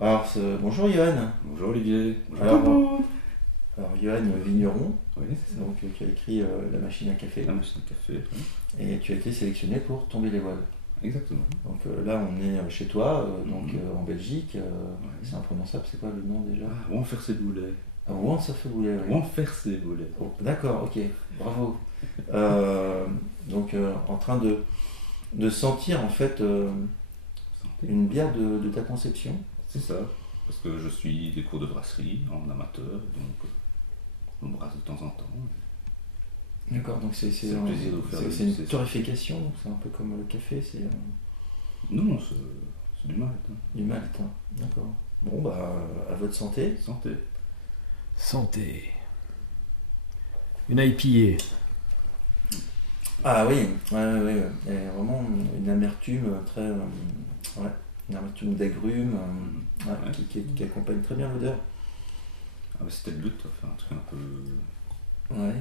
Alors, bonjour Johan. Bonjour Olivier. Bonjour Alors, tout le monde. alors Johan Vigneron, Oui, c'est ça. donc, tu as écrit La machine à café La machine à café. Oui. et tu as été sélectionné pour Tomber les voiles. Exactement. Donc là, on est chez toi, donc Mhm. en Belgique. Ouais. C'est imprononçable, c'est quoi le nom déjà? Ah, où en faire ses boulets. Ah, Rouen, ça fait bouler. Où en faire ses boulets. Oh, d'accord, ok, bravo. Donc en train de sentir en fait Santé. une bière de ta conception. C'est ça. Parce que je suis des cours de brasserie en amateur, donc on brasse de temps en temps. D'accord, donc c'est C'est le plaisir de vous faire c'est une déguster ça. torréfaction, c'est un peu comme le café, c'est Non, c'est du mal. Hein. du malt, hein. D'accord. Bon, bah, à votre santé. Santé. Santé. Une IPA. Ah oui, ouais. Et vraiment une amertume très. Ouais, une amertume d'agrumes ouais, Ouais. qui accompagne très bien l'odeur. Ah, bah, c'était le but, faire un truc un peu. Ouais.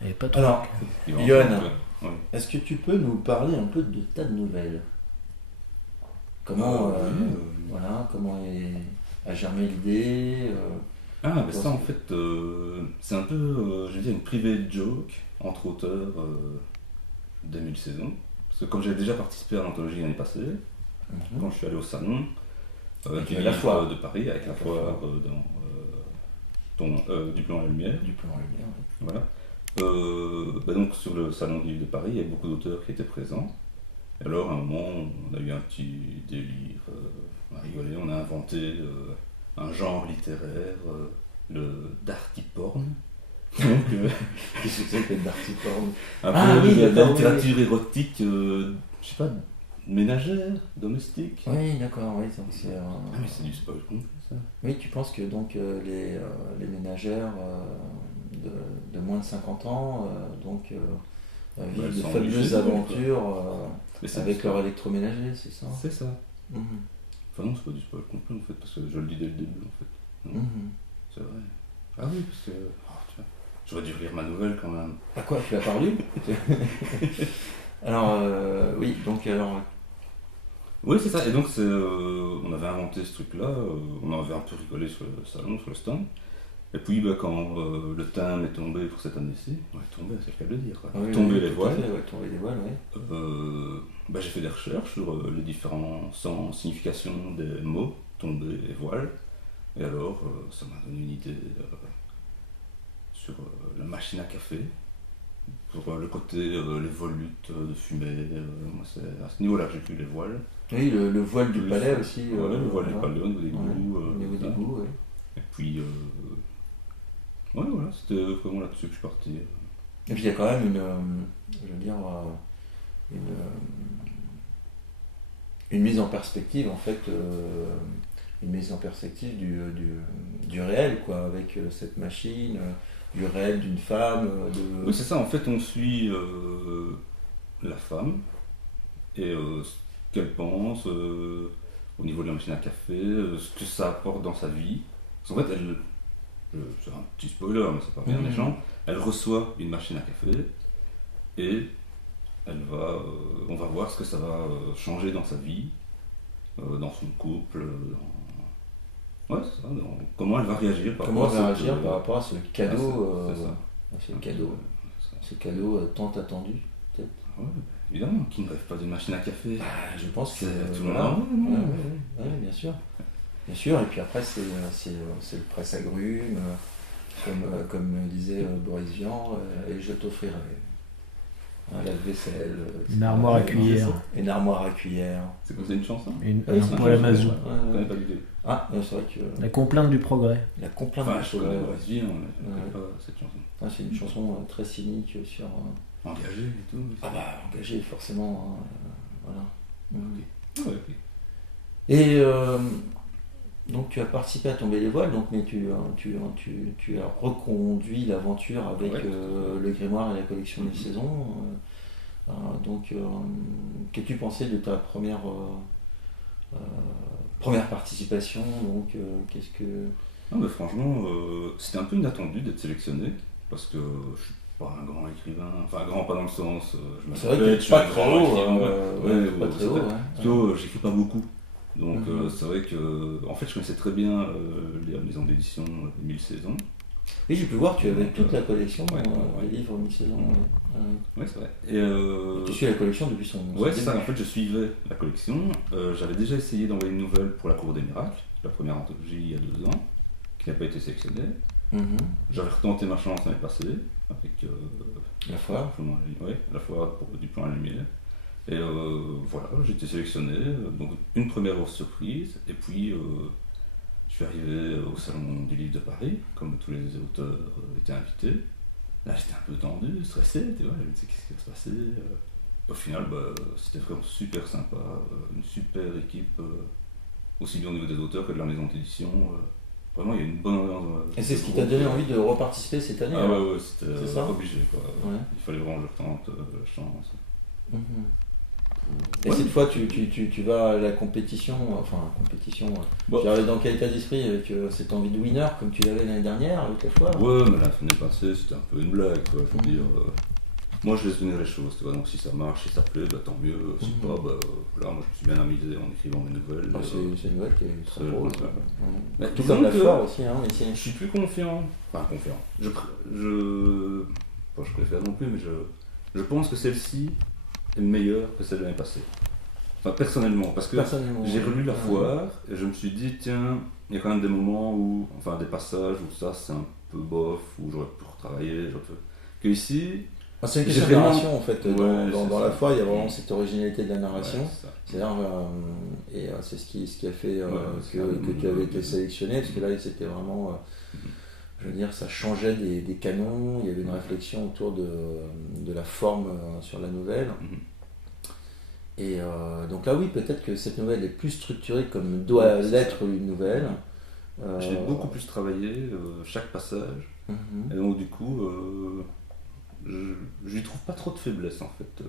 Elle est pas trop. Alors, qui va Johan. un peu. Oui. est-ce que tu peux nous parler un peu de ta nouvelle? Comment, Oui, voilà, comment a germé l'idée Ah, ben ça en fait, c'est un peu, je veux dire, une private joke entre auteurs des 1000 saisons. Parce que comme j'avais déjà participé à l'anthologie l'année passée, quand je suis allé au salon Avec du la livre foire. de Paris, avec la Avec la foire foire. du plan à la lumière, Du plan lumière. voilà. Ben donc sur le salon du livre de Paris, il y avait beaucoup d'auteurs qui étaient présents. Et alors à un moment, on a eu un petit délire, on a rigolé, on a inventé un genre littéraire, le darty porn. Donc, Qu'est-ce que c'est que Darty Porn? un Ah peu oui, de la d'accord, littérature érotique, je sais pas, ménagère, domestique. Oui, d'accord, oui. Donc Ah, mais c'est du spoil complet ça. oui, tu penses que donc les ménagères de moins de 50 ans donc, vivent elles de sont fabuleuses obligées, aventures Mais c'est avec du leur spoil. électroménager, c'est ça? C'est ça. Mhm. Enfin non, c'est pas du spoil complet en fait, parce que je le dis dès le début en fait. Non, Mhm. c'est vrai. Ah oui, parce que. Oh, tu vois, j'aurais dû lire ma nouvelle quand même. À quoi tu l'as parlé? Alors, oui, donc alors. Oui, c'est ça. Et donc, on avait inventé ce truc-là, on en avait un peu rigolé sur le salon, sur le stand. Et puis, bah, quand le thème est tombé pour cette année-ci, ouais, tombé, c'est le cas de le dire, quoi. Oui, Tomber oui, les tout à voiles, fait, ouais, tomber les voiles, ouais. bah, j'ai fait des recherches sur les différents sens, significations des mots, tomber et voile. Et alors, ça m'a donné une idée sur la machine à café, pour le côté, les volutes de fumée. Moi, c'est à ce niveau-là que j'ai vu les voiles. Oui, le voile du Plus, palais aussi. Ouais, le voile du voilà. palais au niveau des goûts. Au niveau des ça. goûts, ouais. Et puis, ouais, voilà, c'était vraiment là-dessus que je suis parti. Et puis il y a quand même je veux dire, une, une mise en perspective en fait, une mise en perspective du réel quoi, avec cette machine, du réel d'une femme, Oui, c'est ça, en fait, on suit la femme et ce qu'elle pense au niveau de la machine à café, ce que ça apporte dans sa vie. Parce qu'en fait, c'est un petit spoiler, mais c'est pas bien Mhm. méchant, elle reçoit une machine à café et on va voir ce que ça va changer dans sa vie, dans son couple, ouais, c'est ça, comment elle va réagir par comment rapport elle va à cette, réagir par rapport à ce cadeau, c'est ça. à ce cadeau tant attendu peut-être. Ouais, évidemment, qui ne rêve pas d'une machine à café? Je pense que C'est tout le voilà. monde. Ouais, bien sûr. Bien sûr, et puis après c'est le presse-agrumes, comme disait Boris Vian, et je t'offrirai un lave-vaisselle, Une armoire à cuillère. une armoire à cuillère. C'est quoi, c'est une chanson? Une Oui, c'est pour la une chanson, mazou. ouais. Je connais pas l'idée. Ah, c'est vrai que La complainte du progrès. la complainte Enfin, du je progrès, connais ouais. Boris Vian, mais je connais Ouais. pas cette chanson. Ah, c'est une chanson très cynique sur. Engagé et tout. Ah bah, engagé forcément, hein, voilà. Mhm. Ah ouais, ok. Et donc tu as participé à Tomber les voiles, donc, mais tu as reconduit l'aventure avec Ouais. le grimoire et la collection des Mhm. saisons. Donc qu'as-tu pensé de ta première participation donc, qu'est-ce que... Ah, mais franchement, c'était un peu inattendu d'être sélectionné, parce que je suis pas un grand écrivain, enfin grand pas dans le sens, je C'est vrai m'appelle, que je suis pas un très grand haut, écrivain, ouais, ouais, pas ouais, très haut, c'est ouais. plutôt, j'écris pas beaucoup. Donc c'est vrai que, en fait, je connaissais très bien les maisons d'édition 1000 saisons. Oui, j'ai pu voir, tu avais toute la collection, Ouais, les livres 1000 saisons. Ouais, c'est vrai. Et tu suis la collection depuis son ouais, début. c'est ça, en fait, je suivais la collection. J'avais déjà essayé d'envoyer une nouvelle pour La Cour des Miracles, la première anthologie il y a 2 ans, qui n'a pas été sélectionnée. J'avais retenté ma chance l'année passée, avec La foire. La foire du Plomb à la Lumière. Et voilà, j'ai été sélectionné, donc une première grosse surprise, et puis je suis arrivé au Salon du Livre de Paris, comme tous les auteurs étaient invités. Là j'étais un peu tendu, stressé, tu vois, je me disais qu'est-ce qui va se passer. Au final, c'était vraiment super sympa, une super équipe, aussi bien au niveau des auteurs que de la maison d'édition. Vraiment, il y a une bonne ambiance. Et c'est ce qui t'a donné envie de reparticiper cette année? Ah ouais, c'était ça obligé, quoi. Ouais. Il fallait vraiment que je retente la chance. Et cette fois, tu vas à la compétition, tu arrives dans quel état d'esprit? Avec cette envie de winner comme tu l'avais l'année dernière avec la foire? Ouais, mais l'année passée, c'était un peu une blague, quoi. Je veux dire, moi je laisse venir les choses, tu vois, donc si ça marche, si ça plaît, tant mieux. Si pas, là, moi je me suis bien amusé en écrivant mes nouvelles. C'est une nouvelle qui est très drôle. Mais tout comme la foire aussi, hein, ici. Je suis plus confiant. Enfin, confiant. Pas je préfère non plus, mais je pense que celle-ci est meilleure que celle de l'année passée. Enfin, personnellement, parce que j'ai relu la foire et je me suis dit, tiens, il y a quand même des moments où, enfin, des passages où ça c'est un peu bof, où j'aurais pu retravailler, que ici. C'est une question de narration en fait. Dans la foire, il y a vraiment Ouais. cette originalité de la narration. Ouais, c'est-à-dire, et c'est ce qui a fait que tu avais été sélectionné, parce que là c'était vraiment, je veux dire, ça changeait des canons, il y avait une réflexion autour de la forme sur la nouvelle. Et donc là oui, peut-être que cette nouvelle est plus structurée comme doit l'être une nouvelle. J'ai beaucoup plus travaillé chaque passage, et donc du coup je lui trouve pas trop de faiblesse en fait.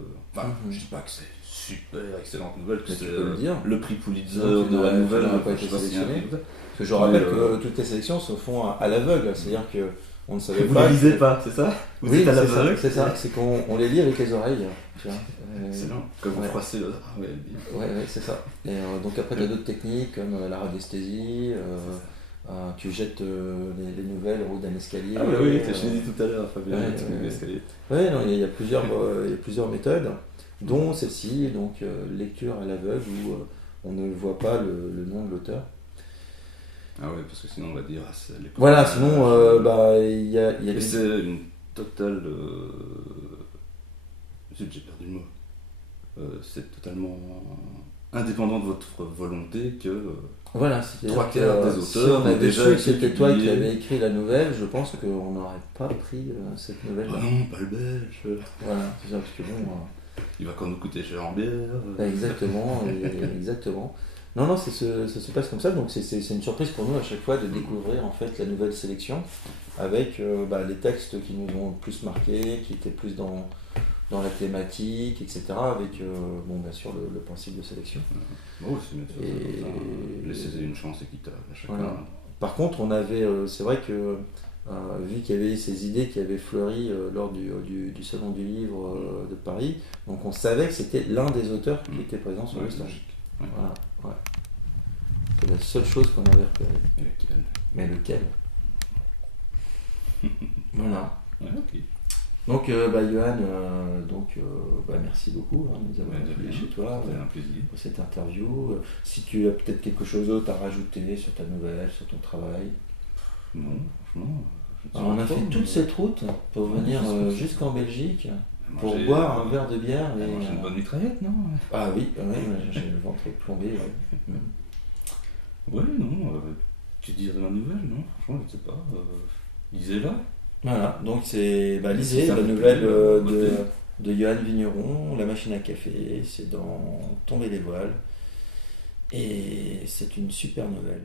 Je dis pas que c'est une super excellente nouvelle, que c'est le prix Pulitzer de la nouvelle, pas été sélectionné. Parce que je rappelle que toutes les sélections se font à l'aveugle, c'est-à-dire que on ne savait vous pas. Vous les lisez pas, c'est ça? Vous Oui, êtes à l'aveugle. c'est ça, c'est qu'on les lit avec les oreilles. Excellent, comme vous froissez le. Ouais, c'est ça. Et donc après, tu as d'autres techniques comme la radiesthésie. Tu jettes les nouvelles en haut d'un escalier. Ah oui, je l'ai dit tout à l'heure, Fabien, l'escalier. Ouais, non, il y a plusieurs méthodes, dont celle-ci, donc lecture à l'aveugle, où on ne voit pas le nom de l'auteur. Ah ouais, parce que sinon on va dire c'est les. Voilà, sinon il y a et c'est une totale. J'ai perdu le mot. C'est totalement indépendant de votre volonté que. Voilà, c'est 3/4 des auteurs. Si on avait su que c'était toi qui avais écrit la nouvelle, je pense qu'on n'aurait pas pris cette nouvelle. Ah non, pas le belge. Voilà, c'est ça, parce que bon. Il va quand nous coûter cher en bière. Exactement, exactement. Non, ça se passe comme ça, donc c'est une surprise pour nous à chaque fois de découvrir en fait la nouvelle sélection avec les textes qui nous ont plus marqués, qui étaient plus dans la thématique, etc. avec bien sûr le principe de sélection. Oui, c'est bien sûr. Laissez une chance équitable à chacun. Voilà. Par contre, on avait, c'est vrai que vu qu'il y avait ces idées qui avaient fleuri lors du Salon du Livre de Paris, donc on savait que c'était l'un des auteurs qui était présent sur le stand. Voilà, ouais. C'est la seule chose qu'on avait repérée. Mais lequel Voilà. Ouais, ok. Donc, Johan, merci beaucoup de nous avoir accueillis chez toi un plaisir. pour cette interview. Si tu as peut-être quelque chose d'autre à rajouter sur ta nouvelle, sur ton travail. Non, franchement. Alors, on a fait toute cette route pour venir jusqu'en Belgique. Pour boire un verre de bière. J'ai une bonne mitraillette, non? Ah oui, j'ai le ventre plombé. Ouais, non. Tu dis de ma nouvelle, non? Franchement, je ne sais pas. Lisez-la. Voilà, donc c'est lisez la nouvelle de Johan Vigneron, La machine à café, c'est dans Tomber les voiles. Et c'est une super nouvelle.